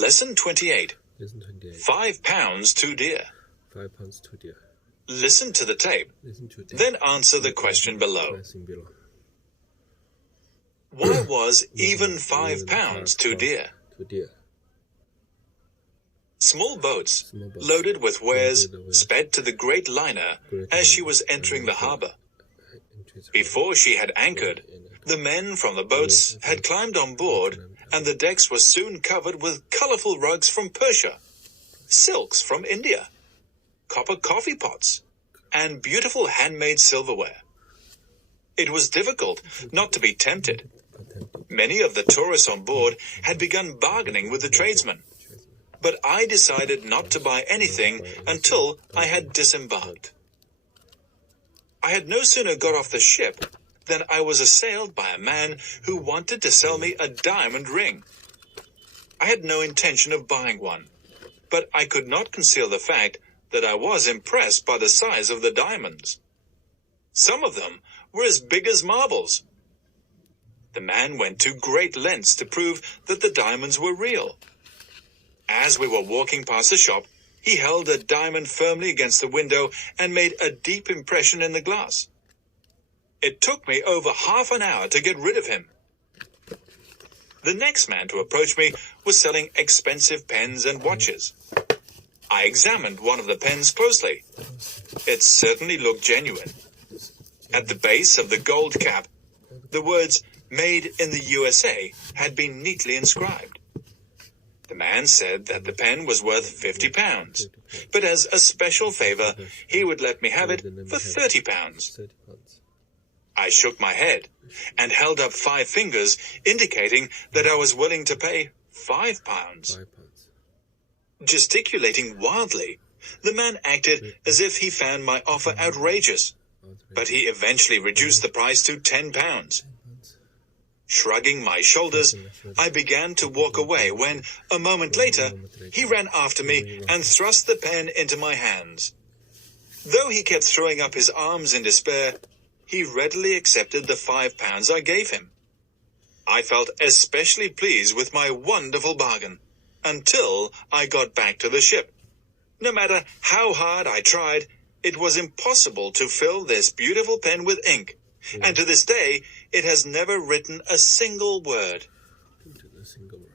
Lesson 28. Lesson 28. 5 pounds too dear. 5 pounds too dear. Listen to the tape. Listen to that. Then answer the question below. Question below. Why was even 5 pounds too dear? Too dear. Small boats, Small boats loaded with wares, loaded with wares, sped to the great liner as she was entering the harbor. Before she had anchored, the men from the boats had climbed on board, and the decks were soon covered with colorful rugs from Persia, silks from India, copper coffee pots, and beautiful handmade silverware. It was difficult not to be tempted. Many of the tourists on board had begun bargaining with the tradesmen, but I decided not to buy anything until I had disembarked. I had no sooner got off the ship than I was assailed by a man who wanted to sell me a diamond ring. I had no intention of buying one, but I could not conceal the fact that I was impressed by the size of the diamonds. Some of them were as big as marbles. The man went to great lengths to prove that the diamonds were real. As we were walking past the shop, he held a diamond firmly against the window and made a deep impression in the glass. It took me over half an hour to get rid of him. The next man to approach me was selling expensive pens and watches. I examined one of the pens closely. It certainly looked genuine. At the base of the gold cap, the words "Made in the USA" had been neatly inscribed. The man said that the pen was worth 50 pounds, but as a special favor, he would let me have it for 30 pounds. I shook my head and held up 5 fingers, indicating that I was willing to pay 5 pounds. 5 pounds. Gesticulating wildly, the man acted as if he found my offer outrageous, but he eventually reduced the price to 10 pounds. Shrugging my shoulders, I began to walk away when, a moment later, he ran after me and thrust the pen into my hands. Though he kept throwing up his arms in despair, he readily accepted the 5 pounds I gave him. I felt especially pleased with my wonderful bargain, until I got back to the ship. No matter how hard I tried, it was impossible to fill this beautiful pen with ink, and to this day, it has never written a single word. A single word.